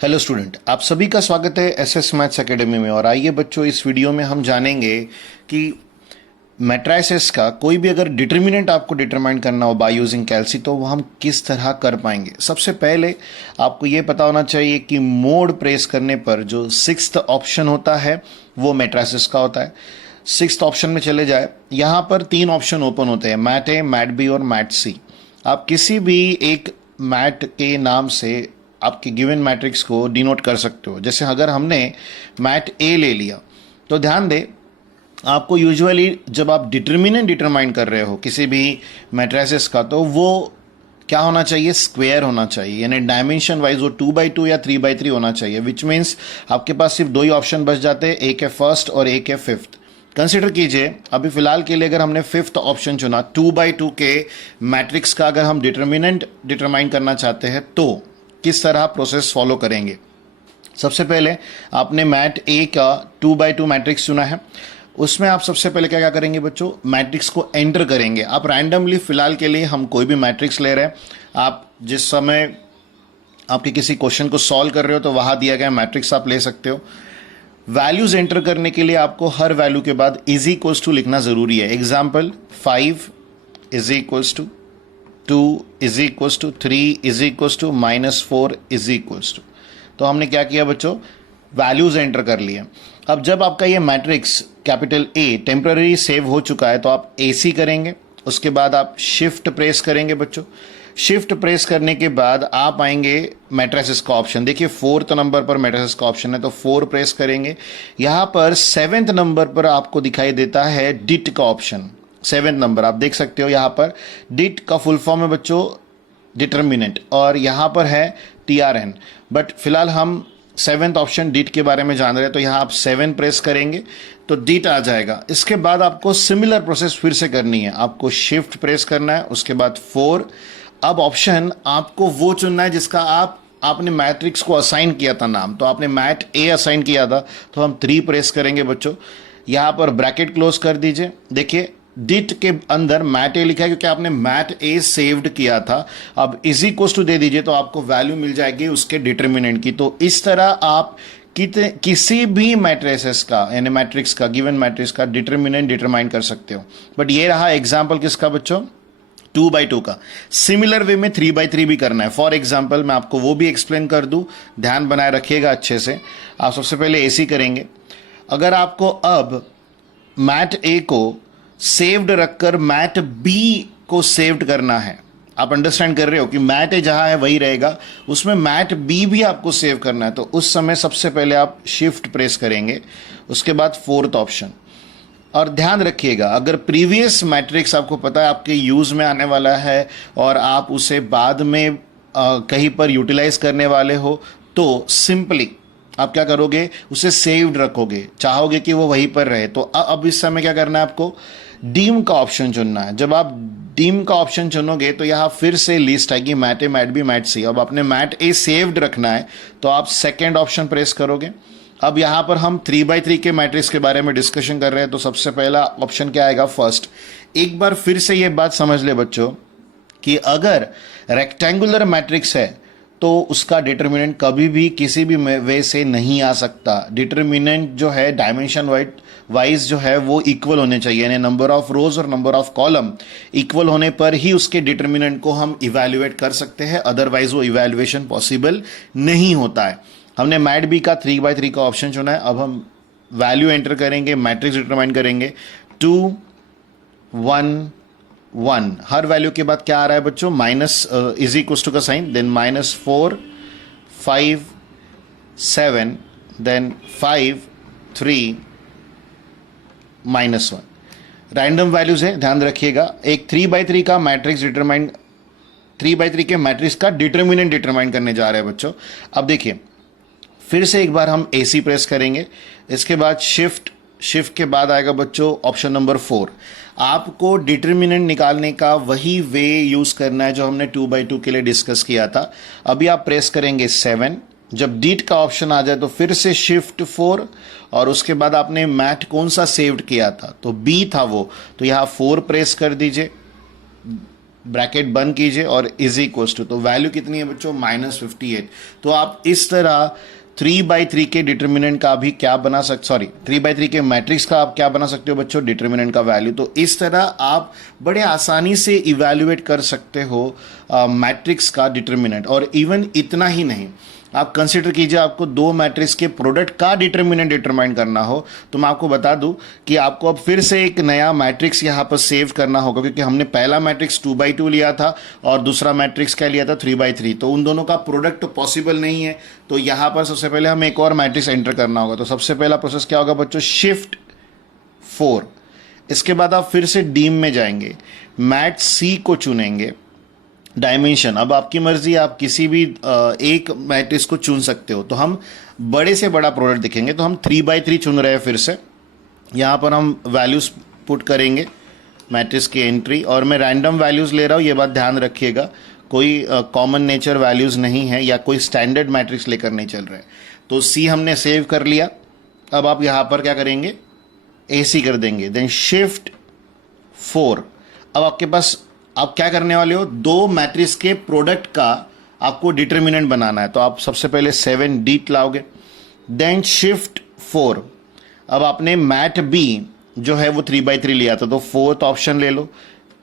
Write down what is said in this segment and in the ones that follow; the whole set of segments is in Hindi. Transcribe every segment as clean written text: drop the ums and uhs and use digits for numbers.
हेलो स्टूडेंट, आप सभी का स्वागत है एसएस मैथ्स एकेडमी में। और आइए बच्चों, इस वीडियो में हम जानेंगे कि मैट्राइसेस का कोई भी अगर डिटर्मिनेंट आपको डिटरमाइन करना हो बाय यूजिंग कैलसी तो वो हम किस तरह कर पाएंगे। सबसे पहले आपको ये पता होना चाहिए कि मोड प्रेस करने पर जो सिक्स्थ ऑप्शन होता है वो मैट्राइसेस का होता है। सिक्स्थ ऑप्शन में चले जाए, यहाँ पर तीन ऑप्शन ओपन होते हैं, मैट ए, मैट बी और मैट सी। आप किसी भी एक मैट के नाम से आपके गिवन मैट्रिक्स को डिनोट कर सकते हो। जैसे अगर हमने मैट ए ले लिया तो ध्यान दे, आपको यूजुअली जब आप डिटर्मिनेंट डिटरमाइन कर रहे हो किसी भी मैट्रिसेस का तो वो क्या होना चाहिए, स्क्वायर होना चाहिए, यानी डायमेंशन वाइज वो 2x2 या 3x3 होना चाहिए। विच मीन्स आपके पास सिर्फ दो ही ऑप्शन बच जाते हैं, एक है फर्स्ट और एक है फिफ्थ। कंसिडर कीजिए अभी फिलहाल के लिए अगर हमने फिफ्थ ऑप्शन चुना, 2x2 के मैट्रिक्स का अगर हम डिटर्मिनेंट डिटरमाइन करना चाहते हैं तो किस तरह प्रोसेस फॉलो करेंगे। सबसे पहले आपने मैट ए का 2x2 मैट्रिक्स चुना है, उसमें आप सबसे पहले क्या क्या करेंगे बच्चों, मैट्रिक्स को एंटर करेंगे। आप रैंडमली फिलहाल के लिए हम कोई भी मैट्रिक्स ले रहे हैं, आप जिस समय आपके किसी क्वेश्चन को सॉल्व कर रहे हो तो वहां दिया गया मैट्रिक्स आप ले सकते हो। वैल्यूज एंटर करने के लिए आपको हर वैल्यू के बाद इज इक्वल्स टू लिखना जरूरी है। Example 5 is equals to 2 is equals to 3 is equals to -4 is equals to. तो हमने क्या किया बच्चों, वैल्यूज एंटर कर लिए। अब जब आपका ये matrix capital A temporary save हो चुका है तो आप AC करेंगे, उसके बाद आप शिफ्ट प्रेस करेंगे बच्चों। शिफ्ट प्रेस करने के बाद आप आएंगे मैट्रिसेस का ऑप्शन, देखिए 4th नंबर पर मैट्रिसेस का ऑप्शन है तो 4 प्रेस करेंगे। यहां पर 7th नंबर पर आपको दिखाई देता है डिट का ऑप्शन। 7th नंबर आप देख सकते हो, यहां पर डिट का फुल फॉर्म है बच्चों डिटर्मिनेंट, और यहां पर है TRN। बट फिलहाल हम 7th ऑप्शन डिट के बारे में जान रहे हैं तो यहां आप 7 प्रेस करेंगे तो डिट आ जाएगा। इसके बाद आपको सिमिलर प्रोसेस फिर से करनी है, आपको शिफ्ट प्रेस करना है, उसके बाद 4। अब ऑप्शन आपको वो चुनना है जिसका आपने मैट्रिक्स को असाइन किया था नाम, तो आपने मैट ए असाइन किया था तो हम 3 प्रेस करेंगे बच्चों। यहां पर ब्रैकेट क्लोज कर दीजिए, देखिए डिट के अंदर मैट ए लिखा है क्योंकि आपने मैट ए सेव्ड किया था। अब इज इक्वल्स टू दे दीजिए तो आपको वैल्यू मिल जाएगी उसके डिटर्मिनेंट की। तो इस तरह आप किसी भी मैट्रिसेस का यानी मैट्रिक्स का गिवन मैट्रिक्स का डिटर्मिनेंट डिटरमाइन कर सकते हो। बट ये रहा एग्जाम्पल किसका बच्चों, 2x2 का। सिमिलर वे में 3x3 भी करना है। फॉर एग्जाम्पल मैं आपको वो भी एक्सप्लेन कर दूं, ध्यान बनाए रखिएगा अच्छे से। आप सबसे पहले AC करेंगे। अगर आपको अब मैट ए को सेव्ड रखकर मैट बी को सेव्ड करना है, आप अंडरस्टैंड कर रहे हो कि मैट ए जहां है वही रहेगा, उसमें मैट बी भी आपको सेव करना है, तो उस समय सबसे पहले आप शिफ्ट प्रेस करेंगे, उसके बाद 4th ऑप्शन। और ध्यान रखिएगा अगर प्रीवियस मैट्रिक्स आपको पता है आपके यूज में आने वाला है और आप उसे बाद में कहीं पर यूटिलाइज करने वाले हो तो सिंपली आप क्या करोगे, उसे सेव्ड रखोगे, चाहोगे कि वो वहीं पर रहे। तो अब इस समय क्या करना है, आपको डीम का ऑप्शन चुनना है। जब आप डीम का ऑप्शन चुनोगे तो यहां फिर से लिस्ट आएगी mat A, mat B, mat C. अब आपने मैट ए सेव्ड रखना है तो आप 2nd ऑप्शन प्रेस करोगे। अब यहां पर हम 3x3 के मैट्रिक्स के बारे में डिस्कशन कर रहे हैं तो सबसे पहला ऑप्शन क्या आएगा, फर्स्ट। एक बार फिर से ये बात समझ ले बच्चों कि अगर रेक्टेंगुलर मैट्रिक्स है तो उसका डिटर्मिनेंट कभी भी किसी भी वे से नहीं आ सकता। डिटर्मिनेंट जो है डायमेंशन वाइज जो है वो इक्वल होने चाहिए, यानी नंबर ऑफ रोज और नंबर ऑफ कॉलम इक्वल होने पर ही उसके डिटर्मिनेंट को हम इवैल्यूएट कर सकते हैं, अदरवाइज वो इवैल्यूएशन पॉसिबल नहीं होता है। हमने मैट बी का 3x3 का ऑप्शन चुना है। अब हम वैल्यू एंटर करेंगे, मैट्रिक्स डिटरमाइन करेंगे। 2 1 1 हर वैल्यू के बाद क्या आ रहा है बच्चों, माइनस इज इक्वल्स टू का sign, then -4 5 7 then 5 3 -1 random values है, ध्यान रखिएगा। एक 3x3 का मैट्रिक्स डिटरमाइन, 3x3 के मैट्रिक्स का डिटर्मिनेंट डिटरमाइन करने जा रहे हैं बच्चों। अब देखिए फिर से एक बार हम AC प्रेस करेंगे, इसके बाद शिफ्ट के बाद आएगा बच्चों ऑप्शन नंबर 4। आपको डिटर्मिनेंट निकालने का वही वे यूज करना है जो हमने 2x2 के लिए डिस्कस किया था। अभी आप प्रेस करेंगे 7, जब डिट का ऑप्शन आ जाए तो फिर से शिफ्ट 4, और उसके बाद आपने मैट कौन सा सेव्ड किया था तो B था वो, तो यहां 4 प्रेस कर दीजिए। ब्रैकेट बंद कीजिए और इज इक्वल टू, तो वैल्यू कितनी है बच्चों, -58। तो आप इस तरह 3/3 के डिटर्मिनेंट का भी क्या बना सकते, सॉरी 3/3 के मैट्रिक्स का आप क्या बना सकते हो बच्चों, डिटर्मिनेंट का वैल्यू। तो इस तरह आप बड़े आसानी से इवैल्यूएट कर सकते हो मैट्रिक्स का डिटर्मिनेंट। और इवन इतना ही नहीं, आप कंसिडर कीजिए आपको दो मैट्रिक्स के प्रोडक्ट का डिटर्मिनेंट डिटरमाइन करना हो, तो मैं आपको बता दूं कि आपको अब फिर से एक नया मैट्रिक्स यहां पर सेव करना होगा, क्योंकि हमने पहला मैट्रिक्स 2/2 लिया था और दूसरा मैट्रिक्स क्या लिया था, 3/3। तो उन दोनों का प्रोडक्ट तो पॉसिबल नहीं है। तो यहां पर सबसे पहले हमें एक और मैट्रिक्स एंटर करना होगा। तो सबसे पहला प्रोसेस क्या होगा बच्चों, शिफ्ट 4। इसके बाद आप फिर से डीम में जाएंगे, मैट सी को चुनेंगे, डायमेंशन अब आपकी मर्जी, आप किसी भी एक मैट्रिक्स को चुन सकते हो। तो हम बड़े से बड़ा प्रोडक्ट दिखेंगे, तो हम 3/3 चुन रहे हैं। फिर से यहाँ पर हम वैल्यूज पुट करेंगे मैट्रिक्स की एंट्री, और मैं रैंडम वैल्यूज ले रहा हूँ, ये बात ध्यान रखिएगा, कोई कॉमन नेचर वैल्यूज नहीं है या कोई स्टैंडर्ड मैट्रिक्स लेकर नहीं चल रहे। तो सी हमने सेव कर लिया। अब आप यहाँ पर क्या करेंगे, AC कर देंगे, देन शिफ्ट 4। अब आपके पास आप क्या करने वाले हो, दो मैट्रिक्स के प्रोडक्ट का आपको डिटर्मिनेंट बनाना है। तो आप सबसे पहले 7D लाओगे, देन शिफ्ट 4। अब आपने मैट B जो है वो 3/3 लिया था, तो फोर्थ ऑप्शन ले लो,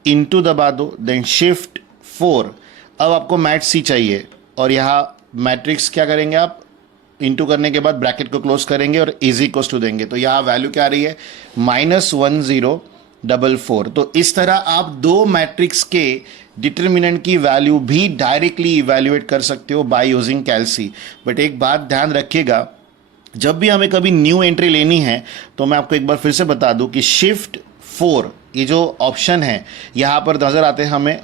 इनटू दबा दो, देन शिफ्ट 4। अब आपको मैट C चाहिए, और यहाँ मैट्रिक्स क्या करेंगे आप, इनटू करने के बाद ब्रैकेट को क्लोज करेंगे और इज इक्वल टू देंगे। तो यहाँ वैल्यू क्या आ रही है, -1044। तो इस तरह आप दो मैट्रिक्स के डिटर्मिनेंट की वैल्यू भी डायरेक्टली इवैल्यूएट कर सकते हो बाय यूजिंग कैलसी। बट एक बात ध्यान रखिएगा, जब भी हमें कभी न्यू एंट्री लेनी है, तो मैं आपको एक बार फिर से बता दूं कि शिफ्ट 4 ये जो ऑप्शन है यहाँ पर नजर आते हैं हमें।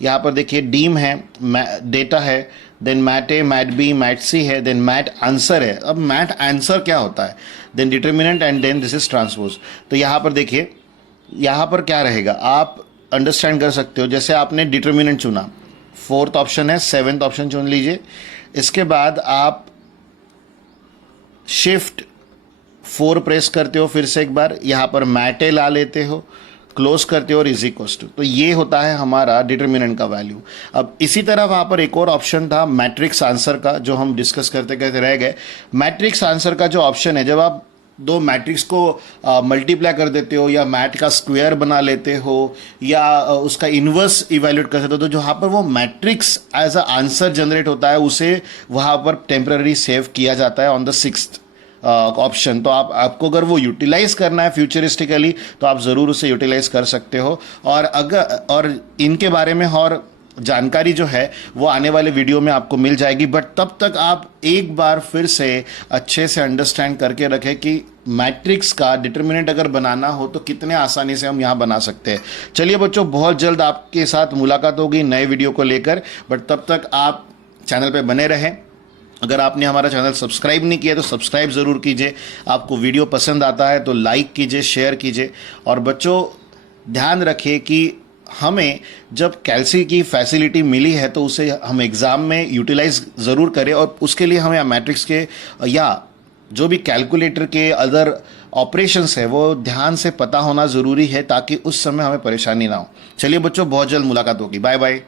यहाँ पर देखिए डीम है, डेटा है, then mat A, mat B, mat C है, देन मैट आंसर है। अब मैट आंसर क्या होता है, then determinant and then this is transpose. तो यहाँ पर देखिए, यहाँ पर क्या रहेगा आप अंडरस्टैंड कर सकते हो। जैसे आपने डिटर्मिनेंट चुना, फोर्थ ऑप्शन है, सेवेंथ ऑप्शन चुन लीजिए। इसके बाद आप शिफ्ट 4 प्रेस करते हो, फिर से एक बार यहाँ पर मैट ए ला लेते हो, क्लोज करते हो और इज इक्वल टू। तो ये होता है हमारा डिटर्मिनेंट का वैल्यू। अब इसी तरह वहां पर एक और ऑप्शन था मैट्रिक्स आंसर का, जो हम डिस्कस करते करते रह गए। मैट्रिक्स आंसर का जो ऑप्शन है, जब आप दो मैट्रिक्स को मल्टीप्लाई कर देते हो या मैट का स्क्वायर बना लेते हो या उसका इन्वर्स इवैल्यूएट कर सकते हो, तो जहाँ पर वो matrix as a answer generate होता है, उसे वहाँ पर टेम्पररी सेव किया जाता है ऑन द 6th ऑप्शन। तो आपको अगर वो यूटिलाइज करना है फ्यूचरिस्टिकली, तो आप ज़रूर उसे यूटिलाइज कर सकते हो। और इनके बारे में और जानकारी जो है वो आने वाले वीडियो में आपको मिल जाएगी। बट तब तक आप एक बार फिर से अच्छे से अंडरस्टैंड करके रखें कि मैट्रिक्स का डिटर्मिनेंट अगर बनाना हो तो कितने आसानी से हम यहाँ बना सकते हैं। चलिए बच्चों, बहुत जल्द आपके साथ मुलाकात होगी नए वीडियो को लेकर। बट तब तक आप चैनल पे बने रहें। अगर आपने हमारा चैनल सब्सक्राइब नहीं किया तो सब्सक्राइब ज़रूर कीजिए। आपको वीडियो पसंद आता है तो लाइक कीजिए, शेयर कीजिए। और बच्चों ध्यान रखिए कि हमें जब कैलसी की फैसिलिटी मिली है तो उसे हम एग्ज़ाम में यूटिलाइज ज़रूर करें, और उसके लिए हमें मैट्रिक्स के या जो भी कैलकुलेटर के अदर ऑपरेशंस है वो ध्यान से पता होना ज़रूरी है, ताकि उस समय हमें परेशानी ना हो। चलिए बच्चों, बहुत जल्द मुलाकात होगी। Bye bye.